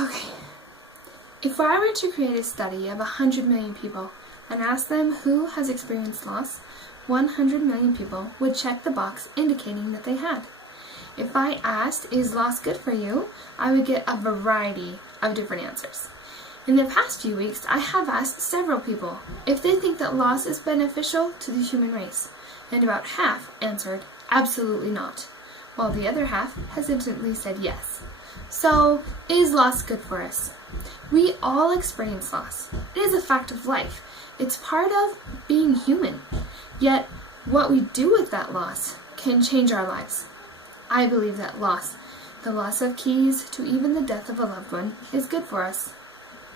Okay, if I were to create a study of 100 million people and ask them who has experienced loss, 100 million people would check the box indicating that they had. If I asked, is loss good for you, I would get a variety of different answers. In the past few weeks, I have asked several people if they think that loss is beneficial to the human race, and about half answered absolutely not, while the other half hesitantly said yes. So, is loss good for us? We all experience loss. It is a fact of life. It's part of being human. Yet, what we do with that loss can change our lives. I believe that loss, the loss of keys to even the death of a loved one, is good for us.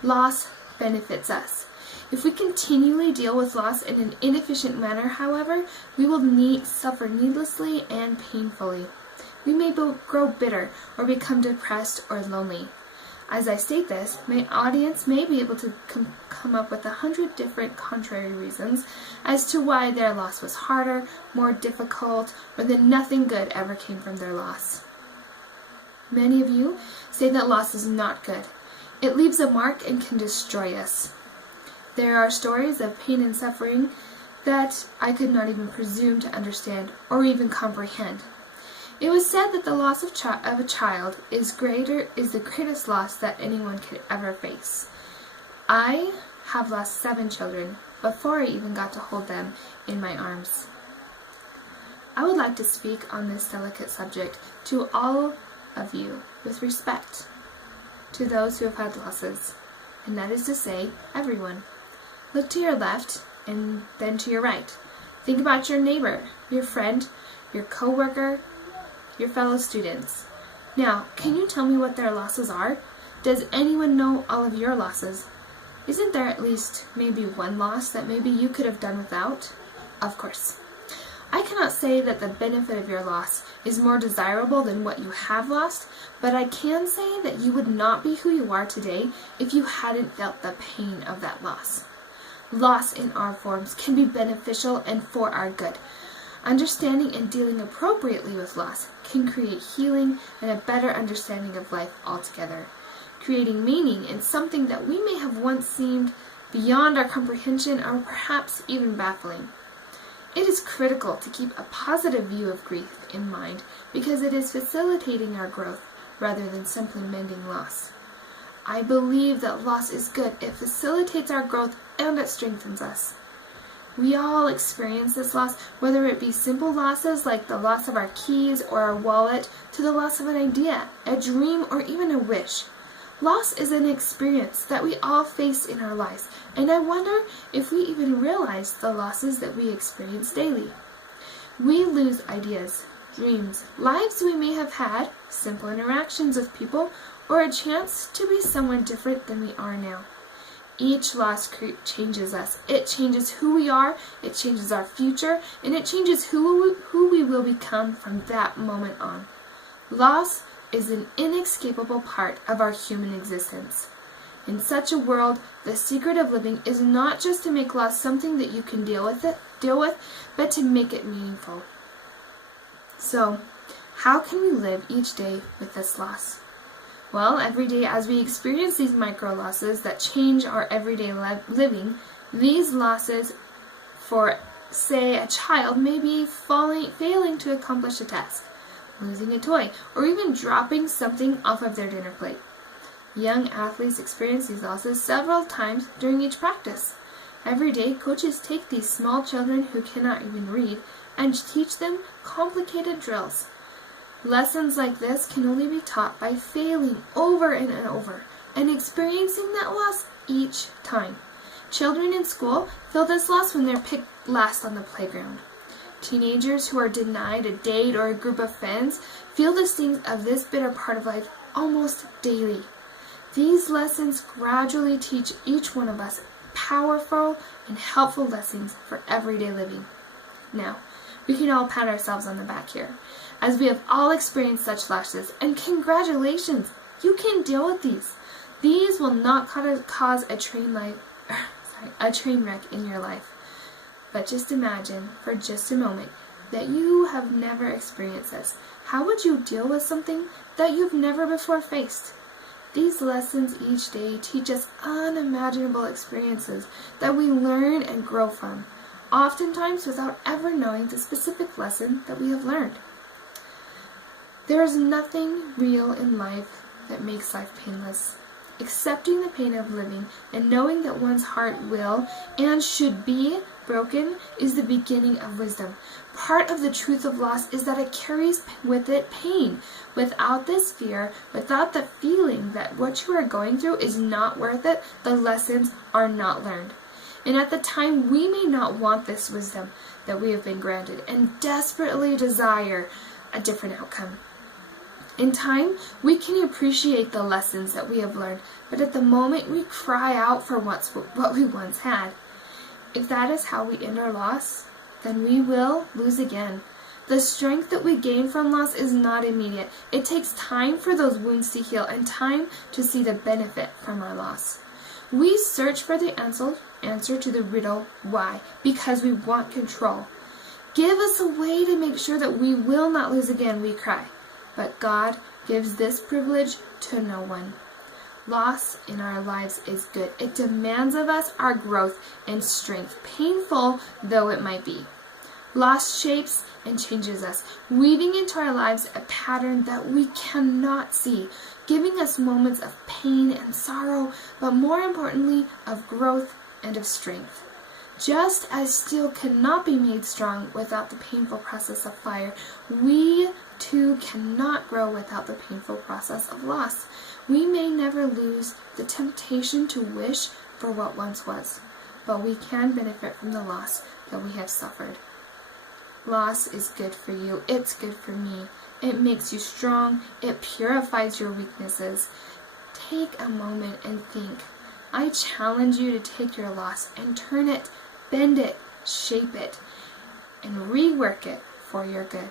Loss benefits us. If we continually deal with loss in an inefficient manner, however, we will suffer needlessly and painfully. We may grow bitter or become depressed or lonely. As I state this, my audience may be able to come up with 100 different contrary reasons as to why their loss was harder, more difficult, or that nothing good ever came from their loss. Many of you say that loss is not good. It leaves a mark and can destroy us. There are stories of pain and suffering that I could not even presume to understand or even comprehend. It was said that the loss of a child is the greatest loss that anyone could ever face. I have lost 7 children before I even got to hold them in my arms. I would like to speak on this delicate subject to all of you with respect, to those who have had losses, and that is to say, everyone. Look to your left and then to your right. Think about your neighbor, your friend, your co-worker, your fellow students. Now, can you tell me what their losses are? Does anyone know all of your losses? Isn't there at least maybe one loss that maybe you could have done without? Of course. I cannot say that the benefit of your loss is more desirable than what you have lost, but I can say that you would not be who you are today if you hadn't felt the pain of that loss. Loss in all forms can be beneficial and for our good. Understanding and dealing appropriately with loss can create healing and a better understanding of life altogether, creating meaning in something that we may have once seemed beyond our comprehension or perhaps even baffling. It is critical to keep a positive view of grief in mind because it is facilitating our growth rather than simply mending loss. I believe that loss is good. It facilitates our growth and it strengthens us. We all experience this loss, whether it be simple losses like the loss of our keys or our wallet, to the loss of an idea, a dream, or even a wish. Loss is an experience that we all face in our lives, and I wonder if we even realize the losses that we experience daily. We lose ideas, dreams, lives we may have had, simple interactions with people, or a chance to be someone different than we are now. Each loss changes us. It changes who we are, it changes our future, and it changes who we will become from that moment on. Loss is an inescapable part of our human existence. In such a world, the secret of living is not just to make loss something that you can deal with, but to make it meaningful. So, how can we live each day with this loss? Well, every day as we experience these micro losses that change our everyday living, these losses for, say, a child may be failing to accomplish a task, losing a toy, or even dropping something off of their dinner plate. Young athletes experience these losses several times during each practice. Every day, coaches take these small children who cannot even read and teach them complicated drills. Lessons like this can only be taught by failing over and over and experiencing that loss each time. Children in school feel this loss when they're picked last on the playground. Teenagers who are denied a date or a group of friends feel the stings of this bitter part of life almost daily. These lessons gradually teach each one of us powerful and helpful lessons for everyday living. Now, we can all pat ourselves on the back here, as we have all experienced such losses, and congratulations, you can deal with these. These will not cause a train wreck in your life. But just imagine, for just a moment, that you have never experienced this. How would you deal with something that you've never before faced? These lessons each day teach us unimaginable experiences that we learn and grow from, oftentimes without ever knowing the specific lesson that we have learned. There is nothing real in life that makes life painless. Accepting the pain of living and knowing that one's heart will and should be broken is the beginning of wisdom. Part of the truth of loss is that it carries with it pain. Without this fear, without the feeling that what you are going through is not worth it, the lessons are not learned. And at the time, we may not want this wisdom that we have been granted and desperately desire a different outcome. In time, we can appreciate the lessons that we have learned, but at the moment we cry out for what we once had. If that is how we end our loss, then we will lose again. The strength that we gain from loss is not immediate. It takes time for those wounds to heal and time to see the benefit from our loss. We search for the answer to the riddle, why? Because we want control. Give us a way to make sure that we will not lose again, we cry. But God gives this privilege to no one. Loss in our lives is good. It demands of us our growth and strength, painful though it might be. Loss shapes and changes us, weaving into our lives a pattern that we cannot see, giving us moments of pain and sorrow, but more importantly, of growth and of strength. Just as steel cannot be made strong without the painful process of fire, we too cannot grow without the painful process of loss. We may never lose the temptation to wish for what once was, but we can benefit from the loss that we have suffered. Loss is good for you. It's good for me. It makes you strong. It purifies your weaknesses. Take a moment and think. I challenge you to take your loss and turn it, bend it, shape it, and rework it for your good.